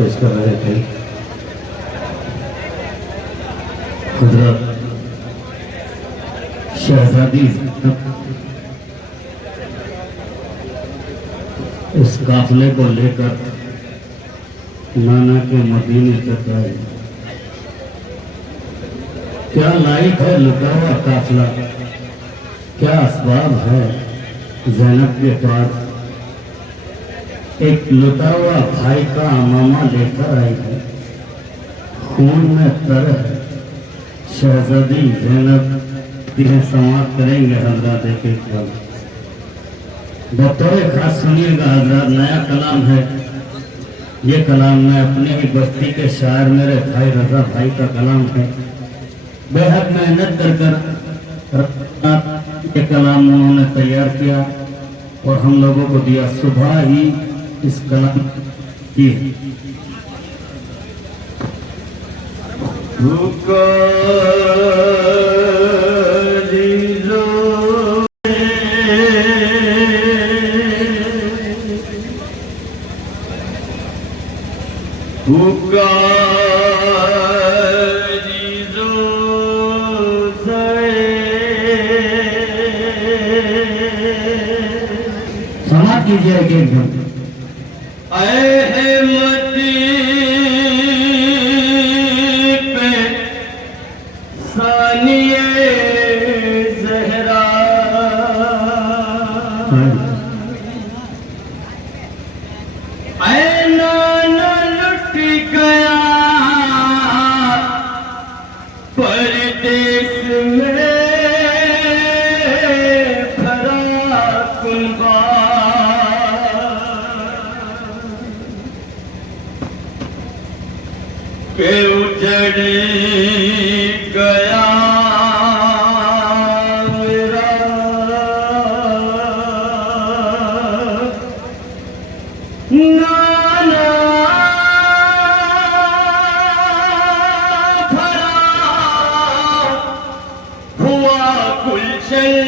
पेश कर रहे थे। हजरत शहजादी इस काफिले को लेकर नाना के मदीने तक आए। क्या लाइक है लुटा हुआ काफिला, क्या असबाब है ज़ैनब के पास। एक लुटा हुआ भाई का अमामा लेकर आई है, खून में तर है शहजादी ज़ैनब। इन्हें समाप्त करेंगे हजरत एक पल। बतौर खास सुनिएगा हजरत, नया कलाम है ये। कलाम मैं अपने ही बस्ती के शायर मेरे भाई रजा भाई का कलाम है। बेहद मेहनत कर ये कलाम उन्होंने तैयार किया और हम लोगों को दिया। सुबह ही इस कलाम की समाप्त कीजिए एकदम। अहमदी पे सानिए ज़हरा ऐना न लुट गया परदेस में भरा कुनबा के उजड़ गया मेरा नाना भरा हुआ गुलशन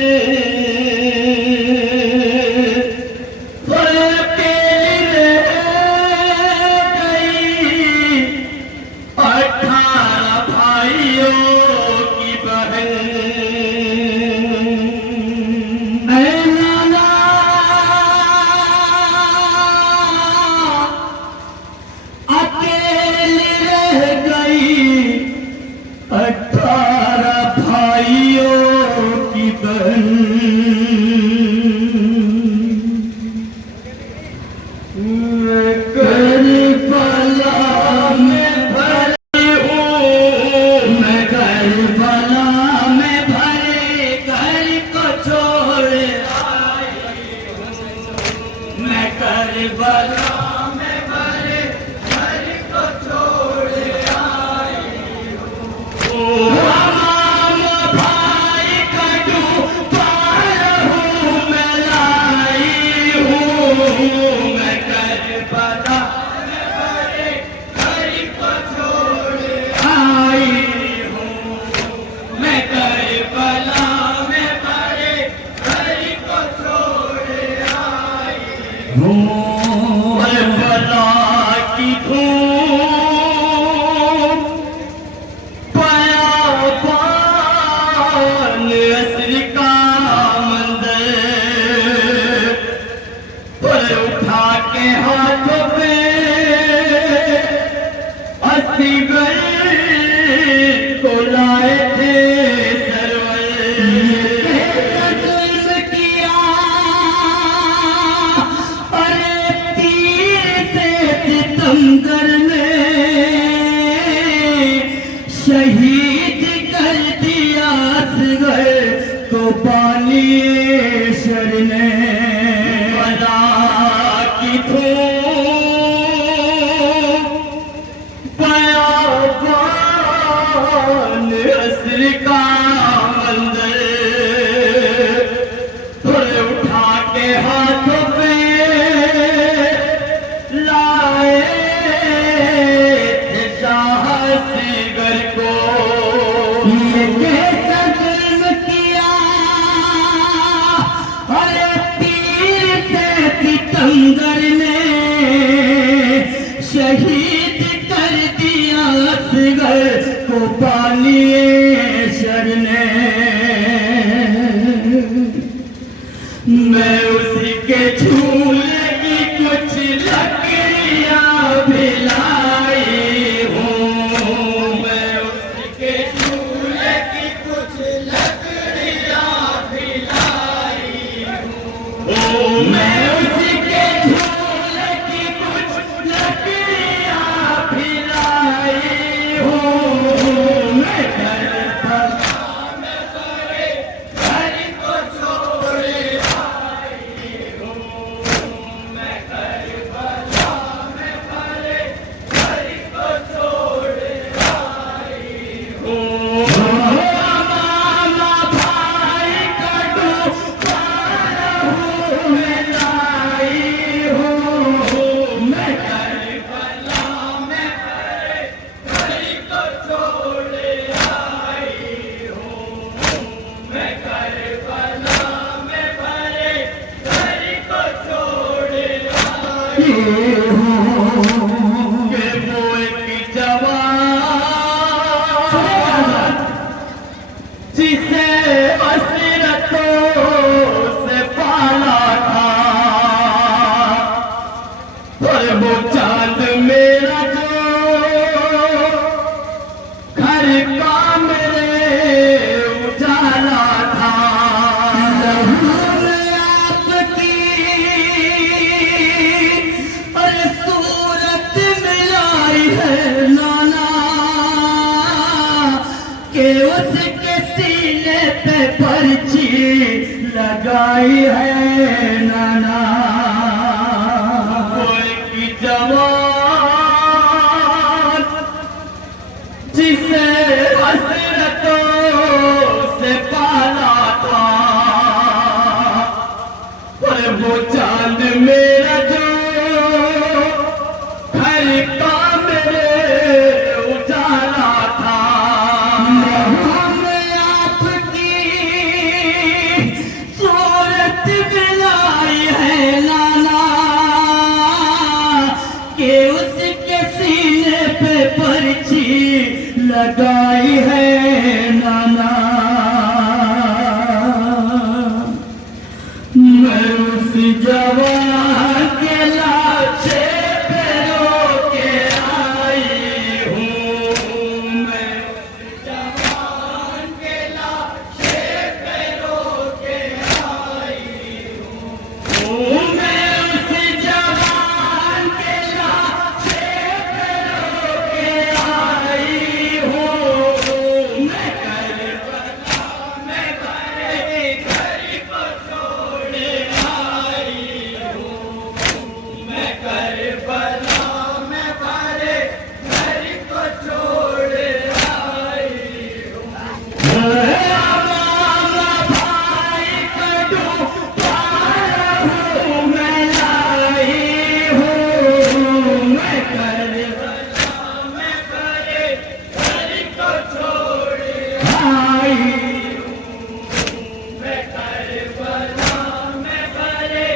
शहीद कर दिया असगर तो बानीश्वर ने बना की बयाबान असर का मंदिर उठा के हाथों पे लाए थे शाह सिगर को। ये कैसा जुल्म किया अरे तीर से सितमगर ने शहीद शहीद कर दिया असगर को पालिए शरने। मैं उसी के झूले की कुछ लकड़ियां भी लाई हूँ। मैं उसी के झूले की कुछ लकड़ियां भी लाई हूँ। मैं उसी के झूले की कुछ लकड़ियां भी लाई हूँ। मैं घर पर जिसे हसरतों से पाला था, पर वो चांद मेरा जो घर का मेरे उजाला था। आपकी और सूरत मिलाई है नाना के उसके सीने पे पर्ची लगाई है नाना। कोई की जवान जिसे हसरतों से पाला था, पर वो चांद मेरा जो घर का मेरे उजाला था। सूरत मिलाई है नाना के उसके सीने पे पर्ची लगाई है नाना। मैं उस जवान के लाशे पे रो के आई हूँ। मैं उस जवान के लाशे पे रो के आई हूँ। मैं उस जवान के लाशे पे रो के आई हूँ। मैं करबला में भरे घर को छोड़े आई हूँ। मैं करबला में भरे घर को छोड़े आई हूँ। भाई कटू पार हूँ मैं लाई हूँ। मैं करबला में भरे घर को छोड़े आई हूँ। मैं करबला में भरे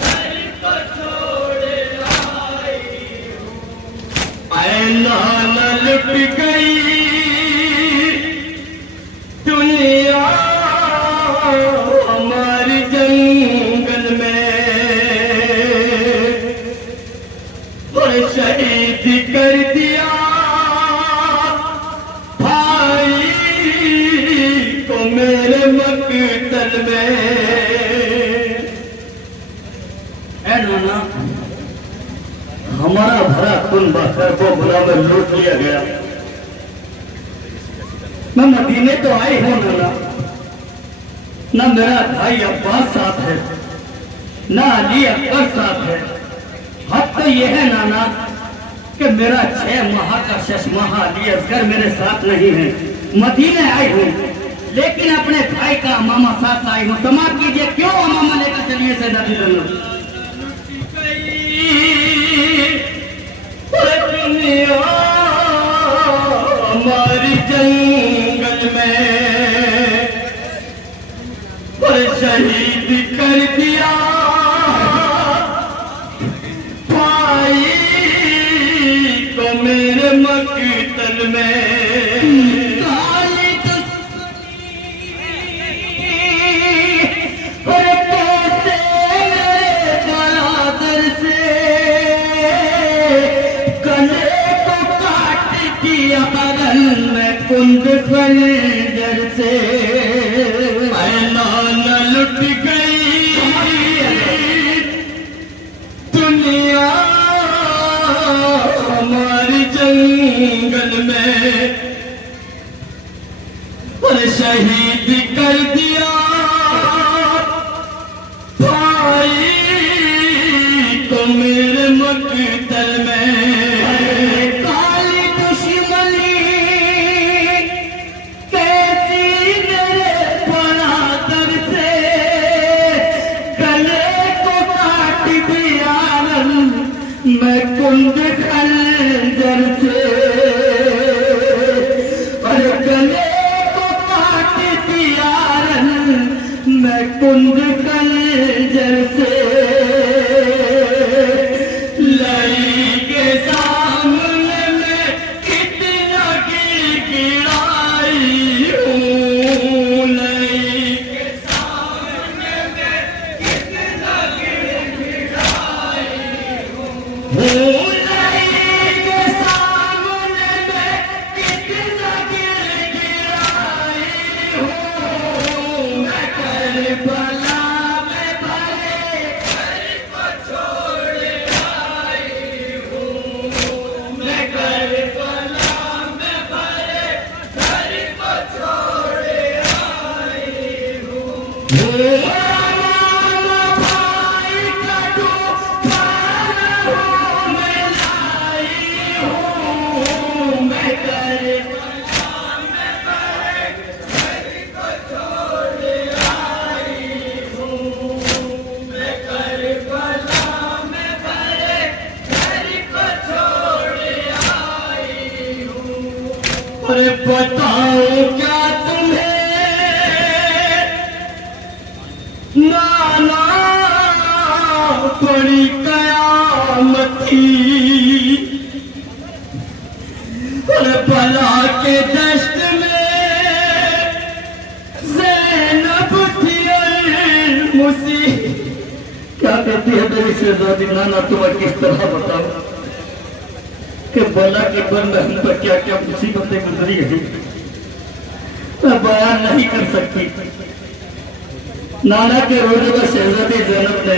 घर को छोड़े आई हूँ। ऐना न लुट गई दुनिया हमारी जंगल में, और शहीद कर दिया भाई को मेरे मकतल में। ऐ नाना, हमारा भरा खून बहाकर को गुलाम में लूट लिया गया। मैं मदीने तो आई हूँ नाना, न मेरा भाई अब्बास साथ है, न अली अकबर साथ है। हद तो यह है नाना कि मेरा 6 माह का शशमाह अली असगर मेरे साथ नहीं है। मदीने आई हूँ, लेकिन अपने भाई का अमामा साथ आई हूँ। समाप्त कीजिए, क्यों अमामा लेकर चलिए सैदाती जन्नत। दुनिया हमारी जंगल में और शहीद कर दिया भाई मेरे मकतल में काली बरादर से गले को काट दिया बगल में कुंद खंजर से ऐना न लुट गई दुनिया हमारी जंगल में और शहीद कर दिया भाई को मेरे मकतल में काली दुश्मनी कैसी मेरे बरादर से गले को काट दिया मैं कुंद खंजर से और गले को काट दिया मैं कुंद खंजर से लड़ी के सामने मैं कितना गिड़गिड़ाई हूँ लड़ी के सामने मैं कितना गिड़गिड़ाई हूँ लड़ी के सामने मैं कितना गिड़गिड़ाई हूँ मैं करबला में भले को छोड़ आई हूँ मैं करबला में भरे घर को छोड़ आई हूँ भाई का तूफान हूँ मैं लाई हूँ मैं करबला में भले मैं करबला में भरे घर को छोड़ आई हूँ अरे बताओ क्या तुम्हें नाना बड़ी कयामत थी अरे बला के दश्त में ज़ैनब थी और मुसी क्या कहती है मेरी शहजादी नाना तुम्हें किस तरह बताओ कि बला के बन में हम पर क्या क्या मुसीबतें गुजरी है मैं बयान नहीं कर सकती नाना के रोने पर शहजादी ज़ैनब ने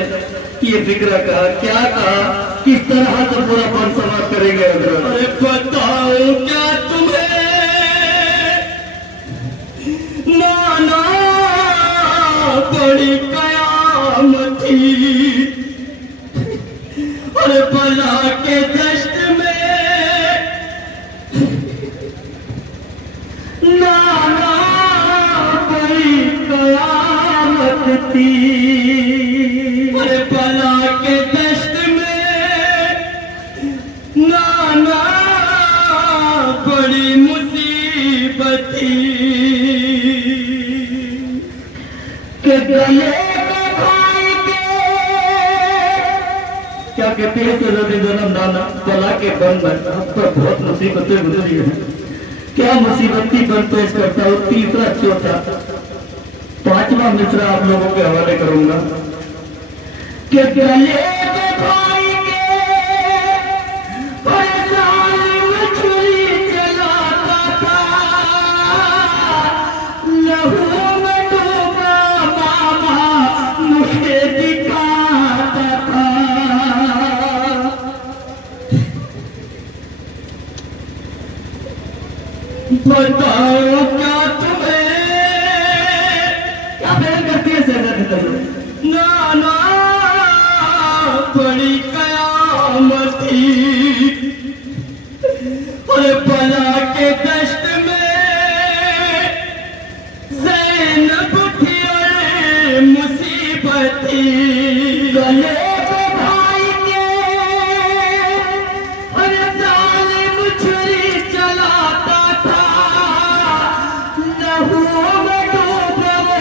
ये फिक्र कहा क्या कहा किस तरह से पूरा बन समाप्त करेंगे हजरत अरे बताओ क्या तुम्हें नाना बड़ी कयामत थी अरे बला के दश्त में नाना बड़ी कयामत थी अरे बला के दश्त में नाना बड़ी मुसीबत थी के गले के भाई के क्या कहते हैं शहजादी ज़ैनब नाना बला के बन में हम पर बहुत मुसीबतें गुजरी हैं क्या मुसीबत की बन पेश करता हूँ तीसरा चौथा पांचवा मिसरा आप लोगों के हवाले करूंगा कि गले के भाई के बड़े जालिम छुरी चलाता था लहू में डूबा मामा मुझे दिखाता था बताओ क्या तुम्हें क्या बयान करती है शहजादी ज़ैनब नाना बड़ी कयामत थी और बला के दश्त में ज़ैनब थी और मुसीबत थी गले के भाई के और जालिम छुरी चलाता था लहू में डूबे वो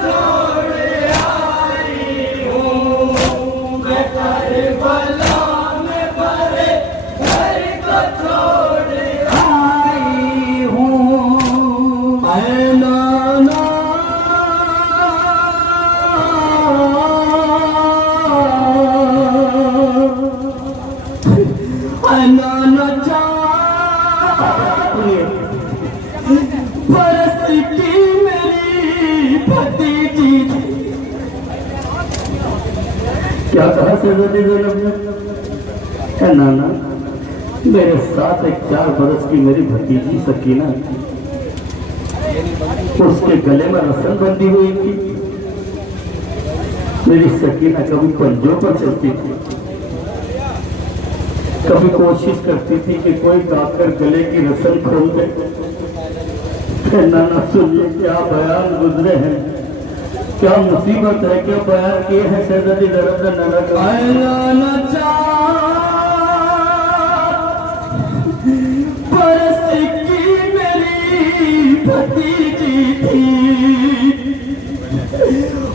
छोड़ आई हूँ मैं क्या कहा शहजादी ज़ैनब ने? है नाना, मेरे साथ एक 4 बरस की मेरी भतीजी सकीना, उसके गले में रस्म बंधी हुई थी। मेरी सकीना कभी पंजों पर चलती थी, कभी कोशिश करती थी कि कोई गाकर गले की रस्म खोल दे। नाना सुनिए, क्या बयान गुजरे हैं, क्या मुसीबत है, क्या बयान किए हैं शहजादी ज़ैनब ने नाना को। नाना बरस की मेरी भतीजी थी,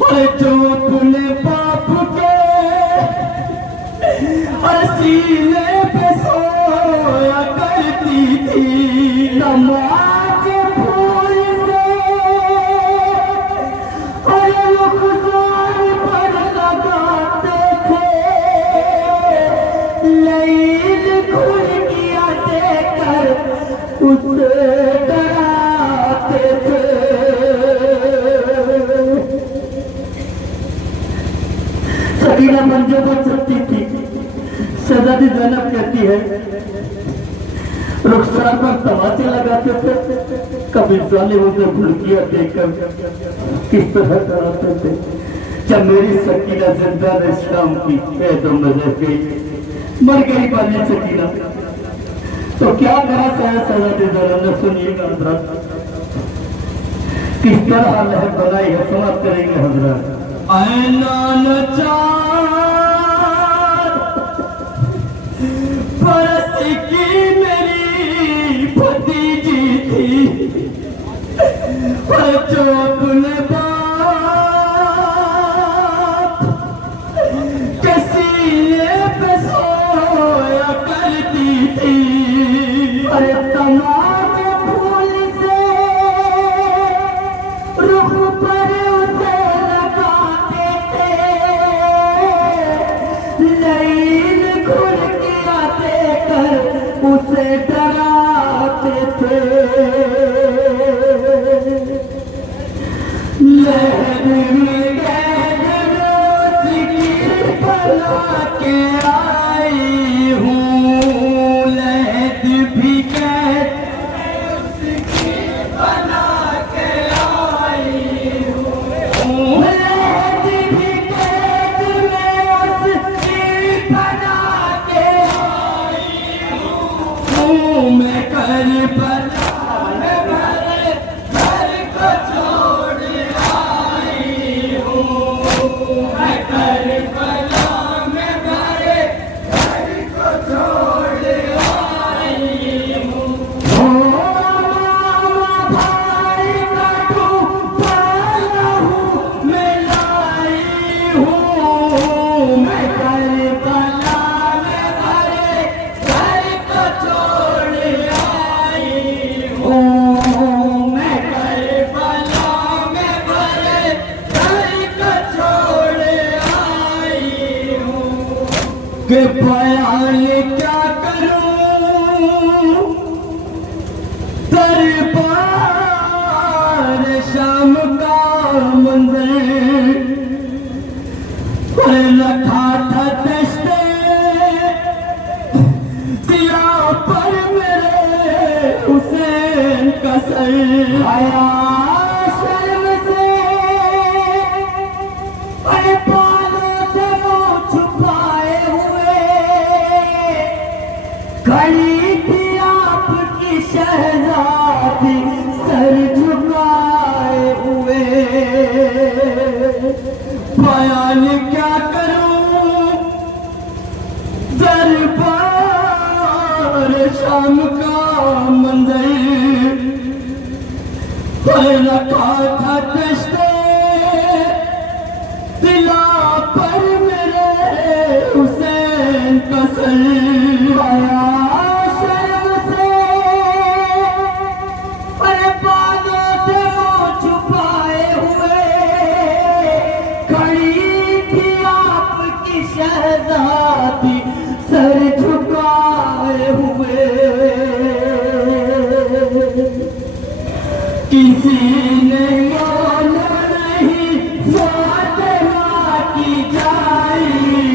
और जो अपने बाप के सीने पे सोया करती थी। नमाज फूल से और रुखसार पर लगाते थे, लैल घुड़कियां देकर उसे डराते थे। सकीना मंजों पर चलती थी। शहजादी ज़ैनब कहती है, रुखसार पर तमाचे लगाते थे, कभी जालिम उसे भुड़कियां देकर किस तरह डराते थे। जब मेरी सकीना जिंदा ने शाम की कैदों में रह गई, मर गई बाली सकीना, तो क्या कहा शहजादी ज़ैनब ने? सुनिएगा हजरत, किस तरह लहर बनाई है, समाप्त करेंगे हजरत। बरस की मेरी भतीजी थी, जो अपने बाप के सीने पे सोया करती थी। अरे तमाम फूल से रुख पर उसे लगाते थे, लैल घुड़कियां देकर उसे डराते थे। लहर में गैरों की बना के आई हूँ, लहर भी कैद बना के आई हूँ, लहर भी कैद में उसकी बना के आई हूँ। मैं करबला में भरे घर को छोड़ आई हूँ, मैं करबला में भरे घर को छोड़ आई हूँ। भाई का डूबाया हूँ मैं लाई हूँ, मैं करबला में भरे घर को छोड़ आई हूँ, मैं करबला में भरे घर को छोड़ आई हूँ। कि बयान क्या करूं, दरबार शाम का मंजर, रखा था दस्ते दिया पर मेरे हुसैन का सर। आया शर्म से अरे बालों से मुंह छुपाए हुए, खड़ी थी आपकी शहजादी सर झुकाए हुए। बयान क्या करूं, दरबार शाम का मंजर, रखा था दस्ते दिला पर मेरे हुसैन का सर। आया शर्म से अरे बालों से मुंह छुपाए हुए, खड़ी थी आपकी शहजादी सर झुकाए हुए। किसी ने माना नहीं फातिमा की जाई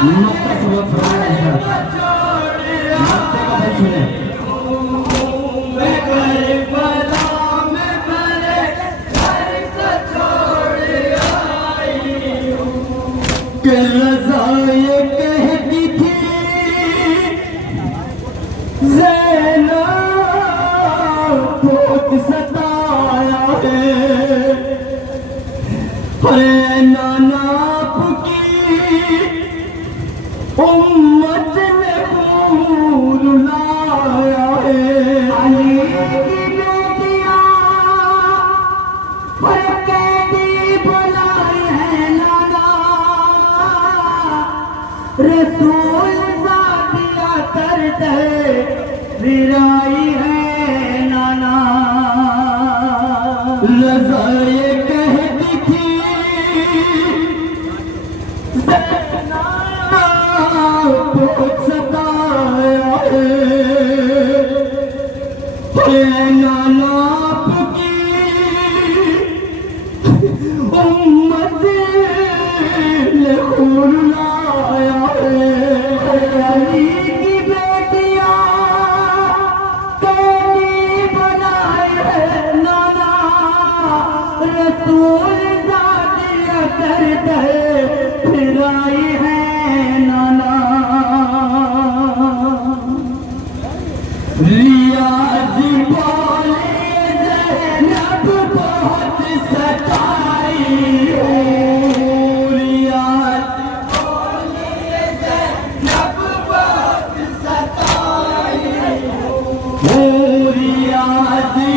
मक्का सबक फरमाया है मक्के का भाई सुने कि रज़ा ये कहती थी ज़ैनब बहुत सताया है अरे नाना आपकी उम्मत ने खून लाया है अली की बेटियां पर कैदी बुलाई है नाना रसूल दिया कर दे विराई है नाना रज़ा ये कहती थी बहुत सताया है नाना आपकी उम्मत ने खून लाया है अली की बेटियां कैदी बनाए है नाना रसूल दिया कर दे फिराई है नाना रियाजी बोले ज़ैनब बहुत सताई हो रियाजी बोले ज़ैनब बहुत सताई हो रियाजी